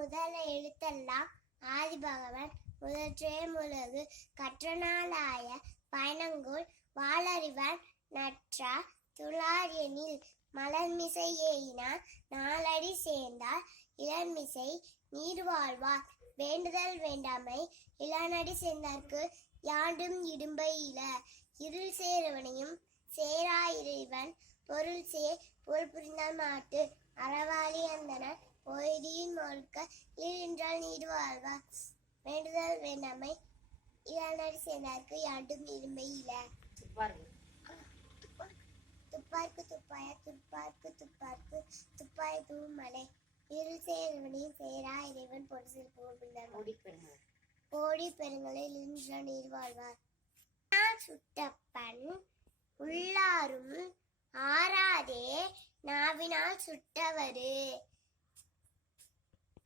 முதல எழுத்தெல்லாம் ஆதிபகவன் முதற்றே முலகு கற்றனாலாய பயணங்கோள் வாளறிவன் நற்றா துளாரியனில் மலர்மிசை ஏயினார் நாளடி சேர்ந்தார் இளன்மிசை நீர் வாழ்வார் வேண்டுதல் வேண்டாமை இளநடி சேர்ந்தார்க்கு யாண்டும் இடும்பை இல இருள் சேரவனையும் சேரா இறைவன் பொருள் சேர் பொருள் புரிந்தால் மாட்டு அறவாளி அந்தனர் பொய்தியின் மொழ்க இழின்றால் நீர் வாழ்வார் வேண்டுதல் வேண்டாமை இளநடி சேர்ந்தார்க்கு யாண்டும் இடும்பை இல. துப்பார்க்கு துப்பாய துப்பார்க்கு துப்பார்க்கு துப்பாய தூமலை இருள் சேரவனையும் சேரா இறைவன் பொருள் புரிந்தார் கோடி பெருங்களில் இன்ற நீர் வாழ்வார். சுட்டப்பன் உள்ளாரும் ஆறாதே நாவினால் சுட்டவரு